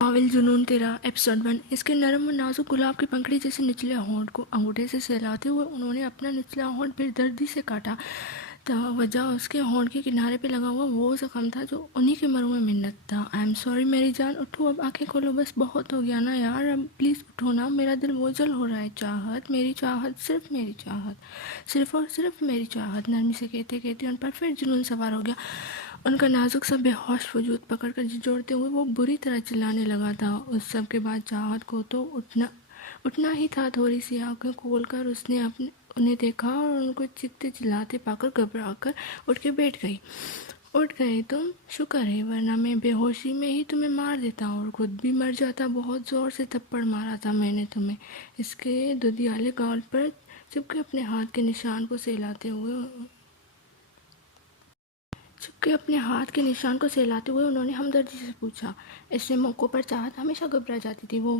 Novel जुनून तेरा episode 1। इसके नरम और नाजुक गुलाब की पंखड़ी जैसे निचले होंठ को अंगूठे से सहलाते हुए उन्होंने अपना निचला होंठ बेदर्दी से काटा। वजह उसके होंठ के किनारे पे लगा हुआ वो जख्म था जो उन्हीं के मरों में मिन्नत था। आई एम सॉरी मेरी जान, उठो अब, आंखें खोलो, बस बहुत हो गया ना यार, अब प्लीज़ उठो ना, मेरा दिल बोझल हो रहा है। चाहत, मेरी चाहत, सिर्फ मेरी चाहत, सिर्फ और सिर्फ मेरी चाहत, नरमी से कहते कहते उन पर फिर जुनून सवार हो गया। उनका नाजुक सा बेहोश वजूद पकड़कर झिझोड़ते हुए वो बुरी तरह चिल्लाने लगा था। उस सब के बाद चाहत को तो उठना ही था। थोड़ी सी आंखें खोलकर उसने अपने उन्हें देखा और उनको चीखते चिल्लाते पाकर घबरा कर उठ के बैठ गई। उठ गए तुम, शुक्र है, वरना मैं बेहोशी में ही तुम्हें मार देता और खुद भी मर जाता। बहुत ज़ोर से थप्पड़ मारा था मैंने तुम्हें। इसके दुधियाले गाल पर चिपके अपने हाथ के निशान को सहलाते हुए उन्होंने हमदर्दी से पूछा। ऐसे मौक़ों पर चाहत हमेशा घबरा जाती थी। वो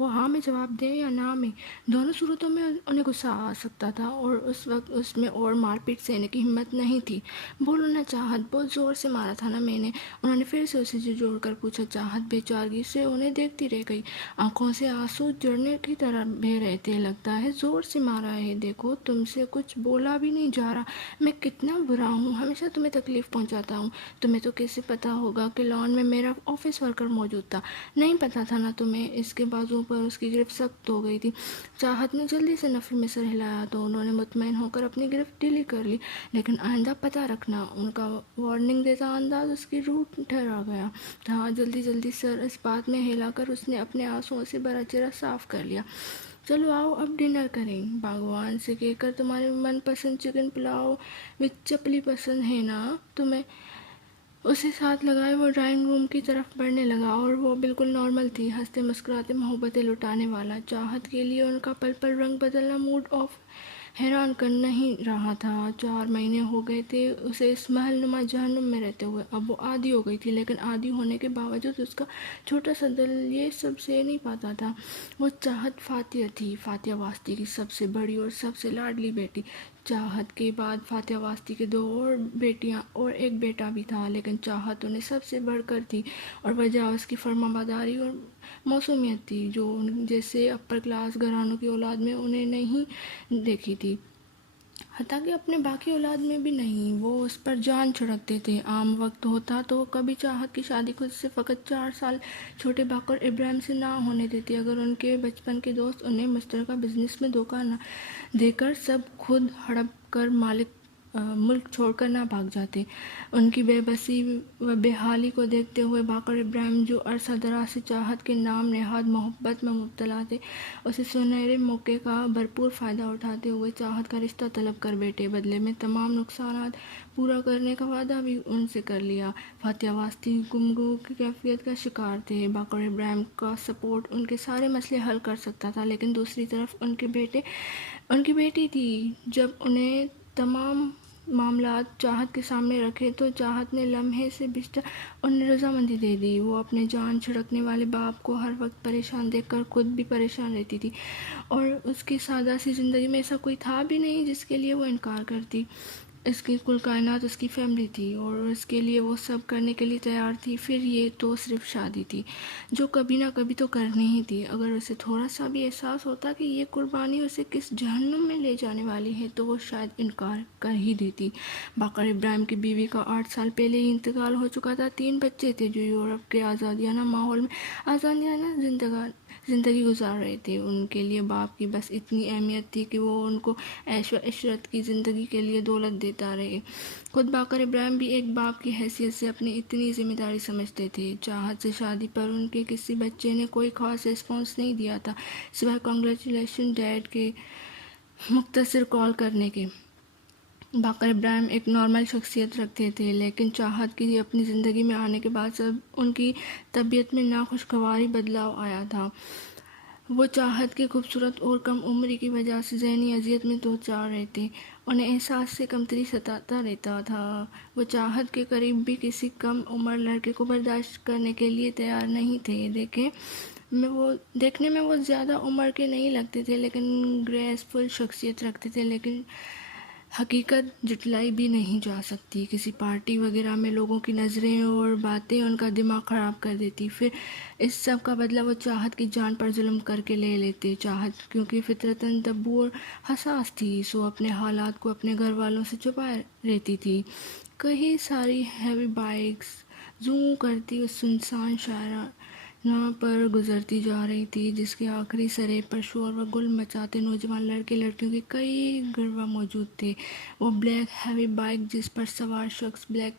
हाँ में जवाब दे या ना में, दोनों सूरतों में उन्हें गुस्सा आ सकता था और उस वक्त उसमें और मारपीट सहने की हिम्मत नहीं थी। बोलो ना चाहत, बहुत ज़ोर से मारा था ना मैंने, उन्होंने फिर से उसे जोड़ कर पूछा। चाहत बेचारगी से उन्हें देखती रह गई। आंखों से आंसू झरने की तरह बह रहे थे। लगता है ज़ोर से मारा है, देखो तुमसे कुछ बोला भी नहीं जा रहा। मैं कितना बुरा हूँ, हमेशा तुम्हें तकलीफ़ पहुँचाता हूँ। तुम्हें तो कैसे पता होगा कि लॉन में मेरा ऑफिस वर्कर मौजूद था? नहीं पता था ना तुम्हें? इसके बाजुओं पर उसकी गिरफ्त सख्त हो गई थी। चाहत ने जल्दी से नफी में सर हिलाया तो उन्होंने मुतमईन होकर अपनी गिरफ्त ढीली कर ली। लेकिन आइंदा पता रखना, उनका वार्निंग देता अंदाज उसकी रूह ठहरा गया था। जल्दी जल्दी सर इस बात में हिलाकर उसने अपने आंसुओं से भरा चेहरा साफ कर लिया। चलो आओ अब डिनर करें, भगवान से कहकर तुम्हारे मनपसंद चिकन पुलाव विद चपली पसंद है ना तुम्हें? उसे साथ लगाए वो ड्राइंग रूम की तरफ बढ़ने लगा और वो बिल्कुल नॉर्मल थी, हंसते मुस्कुराते मोहब्बतें लुटाने वाला। चाहत के लिए उनका पल पल रंग बदलना मूड ऑफ हैरान कर नहीं रहा था। 4 महीने हो गए थे उसे इस महलनुमा जहन्नुम में रहते हुए। अब वो आदी हो गई थी, लेकिन आदी होने के बावजूद उसका छोटा सा दिल ये सब सह नहीं पाता था। वो चाहत फातिया थी, फातिया वास्ती की सबसे बड़ी और सबसे लाडली बेटी। चाहत के बाद फातिया वास्ती के 2 और बेटियां और एक बेटा भी था, लेकिन चाहत उन्हें सबसे बढ़कर थी और वजह उसकी फर्माबरदारी और मौसूमियत थी, जो जैसे अपर क्लास घरानों की औलाद में उन्हें नहीं देखी थी, हत्ता कि अपने बाकी औलाद में भी नहीं। वो उस पर जान छिड़कते थे। आम वक्त होता तो वो कभी चाहत की शादी खुद से फ़कत 4 साल छोटे बाकर इब्राहिम से ना होने देती, अगर उनके बचपन के दोस्त उन्हें मुश्तरका बिजनेस में धोखा न देकर सब खुद हड़प कर मुल्क छोड़कर ना भाग जाते। उनकी बेबसी व बेहाली को देखते हुए बाकर इब्राहिम, जो अरसा दराज से चाहत के नाम नेहाद मोहब्बत में मुब्तला थे, उसे सुनहरे मौके का भरपूर फ़ायदा उठाते हुए चाहत का रिश्ता तलब कर बैठे। बदले में तमाम नुकसानात पूरा करने का वादा भी उनसे कर लिया। फातिया वास्ती गुमगू की कैफियत का शिकार थे। बाकर इब्राहिम का सपोर्ट उनके सारे मसले हल कर सकता था, लेकिन दूसरी तरफ उनकी बेटी थी। जब उन्हें तमाम मामलात चाहत के सामने रखे तो चाहत ने लम्हे से बिस्तर उन्हें रजामंदी दे दी। वो अपने जान छिड़कने वाले बाप को हर वक्त परेशान देखकर खुद भी परेशान रहती थी और उसकी सादा सी ज़िंदगी में ऐसा कोई था भी नहीं जिसके लिए वो इनकार करती। इसकी कुल कायनात उसकी फैमिली थी और उसके लिए वो सब करने के लिए तैयार थी। फिर ये तो सिर्फ शादी थी जो कभी ना कभी तो करनी ही थी। अगर उसे थोड़ा सा भी एहसास होता कि ये कुर्बानी उसे किस जहन्नुम में ले जाने वाली है तो वो शायद इनकार कर ही देती। बाकर इब्राहिम की बीवी का 8 साल पहले ही इंतकाल हो चुका था। 3 बच्चे थे जो यूरोप के आज़ादियाना माहौल में आज़ादियाना ज़िंदगी गुजार रहे थे। उनके लिए बाप की बस इतनी अहमियत थी कि वो उनको ऐश व इशरत की ज़िंदगी के लिए दौलत देता रहे। खुद बाकर इब्राहिम भी एक बाप की हैसियत से अपनी इतनी जिम्मेदारी समझते थे। चाहत से शादी पर उनके किसी बच्चे ने कोई ख़ास रिस्पॉन्स नहीं दिया था, सिवाय कॉन्ग्रेचुलेशन डैड के मुख्तसर कॉल करने के। बाकर इब्राहिम एक नॉर्मल शख्सियत रखते थे, लेकिन चाहत की अपनी ज़िंदगी में आने के बाद सब उनकी तबीयत में नाखुशगवारी बदलाव आया था। वो चाहत की खूबसूरत और कम उम्र की वजह से ज़हनी अजियत में दो चार रहते। उन्हें एहसास से कमतरी सताता रहता था। वो चाहत के करीब भी किसी कम उम्र लड़के को बर्दाश्त करने के लिए तैयार नहीं थे। देखने में वो ज़्यादा उम्र के नहीं लगते थे, लेकिन ग्रेसफुल शख्सियत रखते थे। लेकिन حقیقت جٹلائی بھی نہیں جا سکتی۔ کسی پارٹی وغیرہ میں لوگوں کی نظریں اور باتیں ان کا دماغ خراب کر دیتی، پھر اس سب کا بدلہ وہ چاہت کی جان پر ظلم کر کے لے لیتے۔ چاہت کیونکہ فطرتاً دبو اور حساس تھی، سو اپنے حالات کو اپنے گھر والوں سے چھپائے رہتی تھی۔ کئی ساری ہیوی بائکس زوں کرتی اس سنسان شاہراہ پر گزرتی جا رہی تھی، جس کے آخری سرے پر شور و گل مچاتے نوجوان لڑکے لڑکیوں کے کئی گروہ موجود تھے۔ وہ بلیک ہیوی بائک جس پر سوار شخص بلیک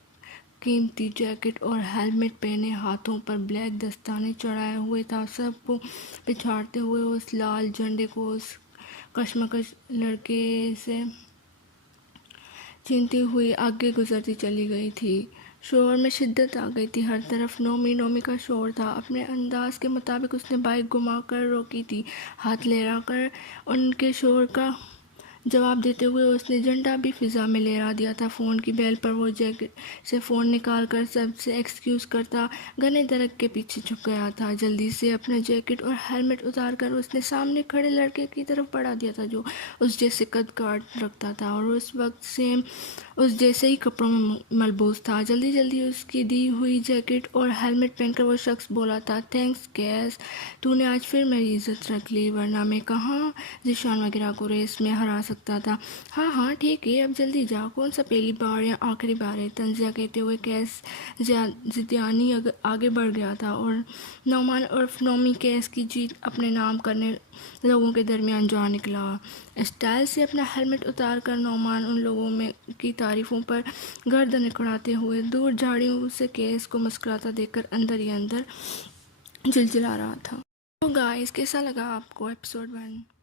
قیمتی جیکٹ اور ہیلمٹ پہنے ہاتھوں پر بلیک دستانے چڑھائے ہوئے تھا، سب کو پچھاڑتے ہوئے اس لال جھنڈے کو اس کشمکش لڑکے سے چھینتی ہوئی آگے گزرتی چلی گئی تھی۔ شور میں شدت آ گئی تھی، ہر طرف نومی نومی کا شور تھا۔ اپنے انداز کے مطابق اس نے بائک گھما کر روکی تھی، ہاتھ لہرا کر ان کے شور کا جواب دیتے ہوئے اس نے جھنڈا بھی فضا میں لہرا دیا تھا۔ فون کی بیل پر وہ جیکٹ سے فون نکال کر سب سے ایکسکیوز کرتا گھنے درخت کے پیچھے چھپ گیا تھا۔ جلدی سے اپنا جیکٹ اور ہیلمٹ اتار کر اس نے سامنے کھڑے لڑکے کی طرف بڑھا دیا تھا، جو اس جیسے قد کاٹ رکھتا تھا اور اس وقت سیم اس جیسے ہی کپڑوں میں ملبوس تھا۔ جلدی جلدی اس کی دی ہوئی جیکٹ اور ہیلمٹ پہن کر وہ شخص بولا تھا، "تھینکس گیس، تو نے آج پھر میری عزت رکھ لی، ورنہ میں کہاں ذیشان وغیرہ کو ریس میں ہرا سکتا تھا۔ ہاں ہاں ٹھیک ہے، اب جلدی جا، کون سا پہلی بار یا آخری بار ہے؟" طنزیہ کہتے ہوئے کیس زیدانی آگے بڑھ گیا تھا اور نعمان عرف نومی کیس کی جیت اپنے نام کرنے لوگوں کے درمیان جا نکلا۔ اسٹائل سے اپنا ہیلمٹ اتار کر نعمان ان لوگوں میں کی تعریفوں پر گردن اکڑاتے ہوئے دور جھاڑیوں سے کیس کو مسکراتا دیکھ کر اندر ہی اندر جلجلا رہا تھا۔ تو گائز، کیسا لگا آپ کو ایپیسوڈ 1؟